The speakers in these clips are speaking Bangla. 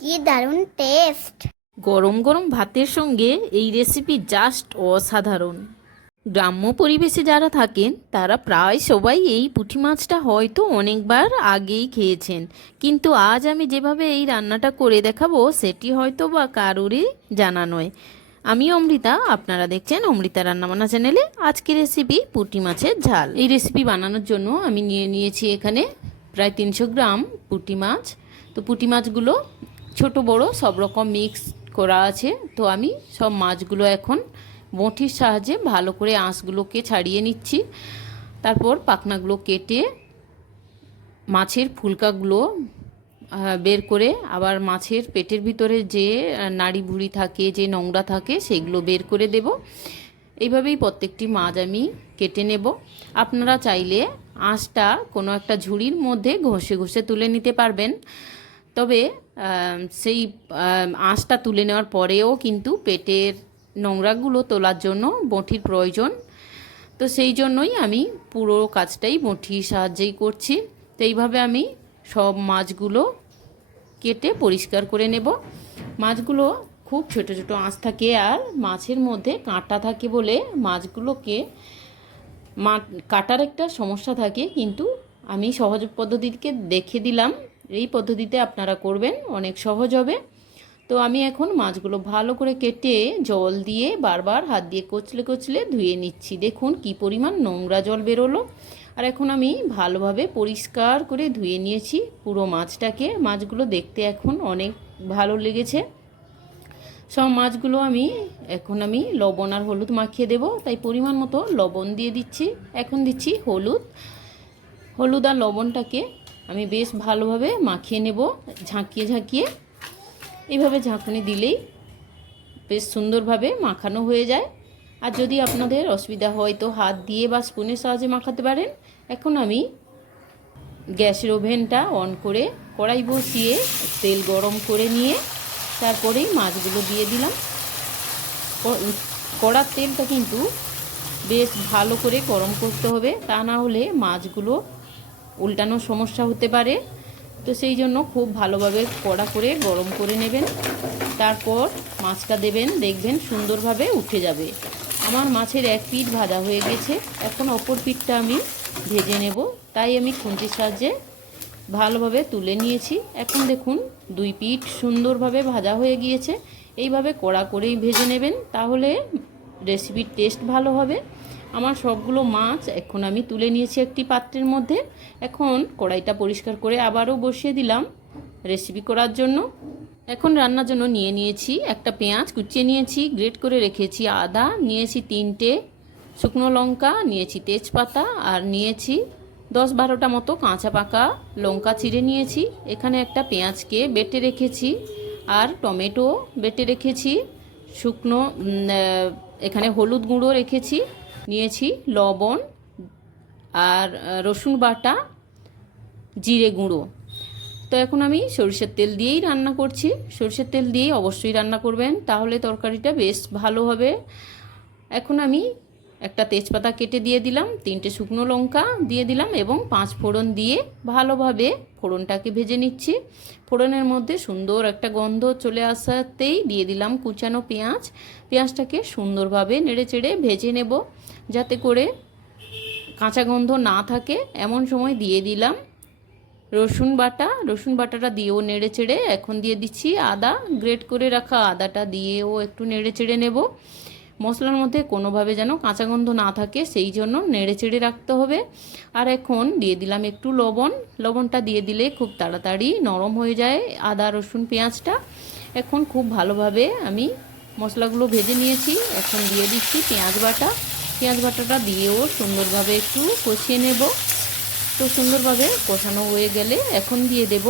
কি দারুণ টেস্ট গরম গরম ভাতের সঙ্গে এই রেসিপি জাস্ট অসাধারণ। গ্রাম্য পরিবেশে যারা থাকেন, তারা প্রায় সবাই এই পুঁটি মাছটা হয়তো অনেকবার আগেই খেয়েছেন। কিন্তু আজ আমি যেভাবে এই রান্নাটা করে দেখাবো, সেটি হয়তো বা কারোরই জানা নয়। আমি অমৃতা, আপনারা দেখছেন অমৃতা রান্নাবান্না চ্যানেলে আজকে রেসিপি পুঁটি মাছের ঝাল। এই রেসিপি বানানোর জন্য আমি নিয়ে নিয়েছি এখানে প্রায় তিনশো গ্রাম পুঁটি মাছ। তো পুঁটি মাছগুলো ছোট বড় সব রকম মিক্স করা আছে। তো আমি সব মাছগুলো এখন বঁটির সাহায্যে ভালো করে আঁশগুলোকে ছাড়িয়ে নিচ্ছি। তারপর পাখনাগুলো কেটে মাছের ফুলকাগুলো বের করে আবার মাছের পেটের ভিতরে যে নাড়ি ভুড়ি থাকে, যে নোংরা থাকে সেগুলো বের করে দেব। এইভাবেই প্রত্যেকটি মাছ আমি কেটে নেব। আপনারা চাইলে আঁশটা কোনো একটা ঝুড়ির মধ্যে ঘষে ঘষে তুলে নিতে পারবেন। তবে সেই আঁশটা তুলে নেওয়ার পরেও কিন্তু পেটের নোংরাগুলো তোলার জন্য বঁটির প্রয়োজন। তো সেই জন্যই আমি পুরো কাজটাই বঁটির সাহায্যেই করছি। তো এইভাবে আমি সব মাছগুলো কেটে পরিষ্কার করে নেব। মাছগুলো খুব ছোট ছোট আঁশ থাকে আর মাছের মধ্যে কাঁটা থাকে বলে মাছগুলোকে মা, কাটার একটা সমস্যা থাকে। কিন্তু আমি সহজ পদ্ধতিকে দেখে দিলাম। এই পদ্ধতিতে আপনারা করবেন, অনেক সহজ হবে। তো আমি এখন মাছগুলো ভালো করে কেটে জল দিয়ে বারবার হাত দিয়ে কচলে কচলে ধুয়ে নিচ্ছি। দেখুন কি পরিমাণ নোংরা জল বেরোলো। আর এখন আমি ভালোভাবে পরিষ্কার করে ধুয়ে নিয়েছি পুরো মাছটাকে। মাছগুলো দেখতে এখন অনেক ভালো লেগেছে। সব মাছগুলো আমি, এখন আমি লবণ আর হলুদ মাখিয়ে দেব। তাই পরিমাণ মতো লবণ দিয়ে দিচ্ছি। এখন দিচ্ছি হলুদ। হলুদ আর লবণটাকে আমি বেশ ভালোভাবে মাখিয়ে নেব, ঝাঁকিয়ে ঝাঁকিয়ে। এইভাবে ঝাঁকুনি দিলেই বেশ সুন্দরভাবে মাখানো হয়ে যায়। আর যদি আপনাদের অসুবিধা হয় তো হাত দিয়ে বা স্পুনের সাহায্যে মাখাতে পারেন। এখন আমি গ্যাসের ওভেনটা অন করে কড়াই বসিয়ে তেল গরম করে নিয়ে তারপরেই মাছগুলো দিয়ে দিলাম। কড়ার তেলটা কিন্তু বেশ ভালো করে গরম করতে হবে। তা না হলে মাছগুলো উল্টানোর সমস্যা হতে পারে। তো সেই জন্য খুব ভালোভাবে কড়া করে গরম করে নেবেন। তারপর মাছটা দেবেন, দেখবেন সুন্দরভাবে উঠে যাবে। আমার মাছের এক পিঠ ভাজা হয়ে গেছে। এখন অপর পিঠটা আমি ভেজে নেব। তাই আমি খুন্তির সাহায্যে ভালোভাবে তুলে নিয়েছি। এখন দেখুন, দুই পিঠ সুন্দরভাবে ভাজা হয়ে গিয়েছে। এইভাবে কড়া করেই ভেজে নেবেন, তাহলে রেসিপির টেস্ট ভালো হবে। আমার সবগুলো মাছ এখন আমি তুলে নিয়েছি একটি পাত্রের মধ্যে। এখন কড়াইটা পরিষ্কার করে আবারও বসিয়ে দিলাম রেসিপি করার জন্য। এখন রান্নার জন্য নিয়ে নিয়েছি একটা পেঁয়াজ কুচিয়ে নিয়েছি গ্রেট করে রেখেছি আদা, নিয়েছি তিনটে শুকনো লঙ্কা, নিয়েছি তেজপাতা আর নিয়েছি দশ বারোটা মতো কাঁচা পাকা লঙ্কা চিড়ে নিয়েছি। এখানে একটা পেঁয়াজকে বেটে রেখেছি আর টমেটো বেটে রেখেছি, শুকনো এখানে হলুদ গুঁড়ো রেখেছি। নিয়েছি, লবণ আর রসুন বাটা, জিরে গুঁড়ো। তো এখন আমি সরিষার তেল দিয়েই রান্না করছি। সরিষার তেল দিয়েই অবশ্যই রান্না করবেন, তাহলে তরকারিটা বেশ ভালো হবে। এখন আমি একটা তেজপাতা কেটে দিয়ে দিলাম, তিনটে শুকনো লঙ্কা দিয়ে দিলাম এবং পাঁচ ফোড়ন দিয়ে ভালোভাবে ফোড়নটাকে ভেজে নিচ্ছি। ফোড়নের মধ্যে সুন্দর একটা গন্ধ চলে আসাতেই দিয়ে দিলাম কুচানো পেঁয়াজ। পেঁয়াজটাকে সুন্দরভাবে নেড়ে চেড়ে ভেজে নেব যাতে করে কাঁচা গন্ধ না থাকে। এমন সময় দিয়ে দিলাম রসুন বাটা। রসুন বাটাটা দিয়েও নেড়ে চেড়ে এখন দিয়ে দিচ্ছি আদা। গ্রেট করে রাখা আদাটা দিয়েও একটু নেড়ে চেড়ে নেব। মশলার মধ্যে কোনোভাবে যেন কাঁচা গন্ধ না থাকে, সেই জন্য নেড়ে চেড়ে রাখতে হবে। আর এখন দিয়ে দিলাম একটু লবণ। লবণটা দিয়ে দিলে খুব তাড়াতাড়ি নরম হয়ে যায় আদা, রসুন, পেঁয়াজটা। এখন খুব ভালোভাবে আমি মশলাগুলো ভেজে নিয়েছি। এখন দিয়ে দিচ্ছি পেঁয়াজ বাটা। পেঁয়াজ বাটাটা দিয়েও সুন্দরভাবে একটু কষিয়ে নেব। তো সুন্দরভাবে কষানো হয়ে গেলে এখন দিয়ে দেব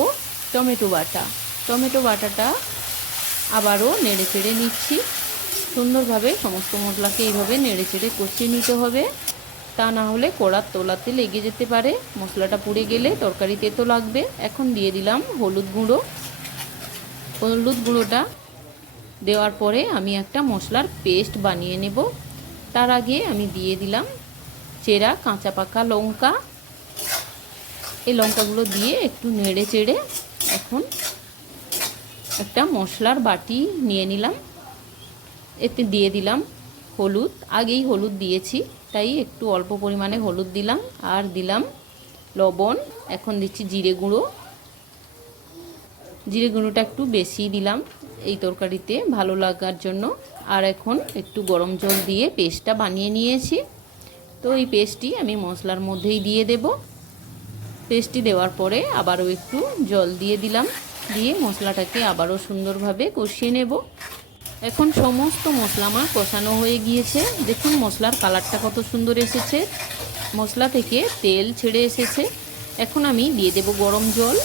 টমেটো বাটা। টমেটো বাটাটা আবারও নেড়ে চেড়ে নিচ্ছি। সুন্দরভাবে সমস্ত মশলাকে এইভাবে নেড়ে চেড়ে কষিয়ে নিতে হবে। তা না হলে কড়ার তোলাতে লেগে যেতে পারে। মশলাটা পুড়ে গেলে তরকারিতে তো লাগবে। এখন দিয়ে দিলাম হলুদ গুঁড়ো। হলুদ গুঁড়োটা দেওয়ার পরে আমি একটা মশলার পেস্ট বানিয়ে নেব। তার আগে আমি দিয়ে দিলাম চেরা কাঁচা পাকা লঙ্কা। এই লঙ্কাগুলো দিয়ে একটু নেড়ে চেড়ে এখন একটা মশলার বাটি নিয়ে নিলাম। এতে দিয়ে দিলাম হলুদ। আগেই হলুদ দিয়েছি, তাই একটু অল্প পরিমাণে হলুদ দিলাম আর দিলাম লবণ। এখন দিচ্ছি জিরে গুঁড়ো। জিরে গুঁড়োটা একটু বেশি দিলাম এই তরকারিতে ভালো লাগার জন্য। আর এখন একটু গরম জল দিয়ে পেস্টটা বানিয়ে নিয়েছি। তো এই পেস্টটি আমি মশলার মধ্যেই দিয়ে দেব। পেস্টটি দেওয়ার পরে আবারও একটু জল দিয়ে দিলাম। দিয়ে মশলাটাকে আবারও সুন্দরভাবে কষিয়ে নেব। এখন সমস্ত মশলা আমার কষানো হয়ে গিয়েছে। দেখুন মশলার কালারটা কত সুন্দর এসেছে। মশলা থেকে তেল ছেড়ে এসেছে। এখন আমি দিয়ে দেব গরম জল।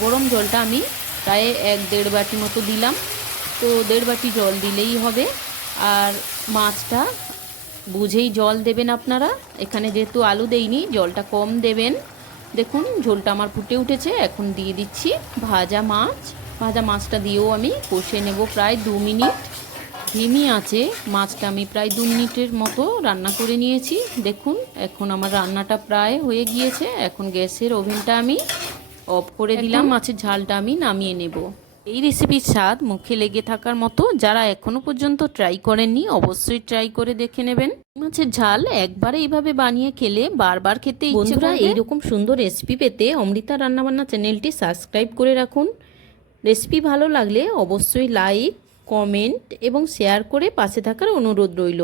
গরম জলটা আমি প্রায় এক দেড় বাটি মতো দিলাম। তো দেড় বাটি জল দিলেই হবে। আর মাছটা বুঝেই জল দেবেন আপনারা। এখানে যেহেতু আলু দেইনি, জলটা কম দেবেন। দেখুন ঝোলটা আমার ফুটে উঠেছে। এখন দিয়ে দিচ্ছি ভাজা মাছ। ভাজা মাছটা দিয়েও আমি কষে নেব প্রায় দু মিনিট। ধিমি আছে মাছটা আমি প্রায় দু মিনিটের মতো রান্না করে নিয়েছি। দেখুন এখন আমার রান্নাটা প্রায় হয়ে গিয়েছে। এখন গ্যাসের ওভেনটা আমি অফ করে দিলাম মাছের ঝালটা আমি নামিয়ে নেব। এই রেসিপির স্বাদ মুখে লেগে থাকার মতো যারা এখনও পর্যন্ত ট্রাই করেননি অবশ্যই ট্রাই করে দেখে নেবেন। মাছের ঝাল একবার এইভাবে বানিয়ে খেলে বারবার খেতে করে এইরকম সুন্দর রেসিপি পেতে অমৃতা রান্নাবান্না চ্যানেলটি সাবস্ক্রাইব করে রাখুন। রেসিপি ভালো লাগলে অবশ্যই লাইক কমেন্ট এবং শেয়ার করে পাশে থাকার অনুরোধ রইল।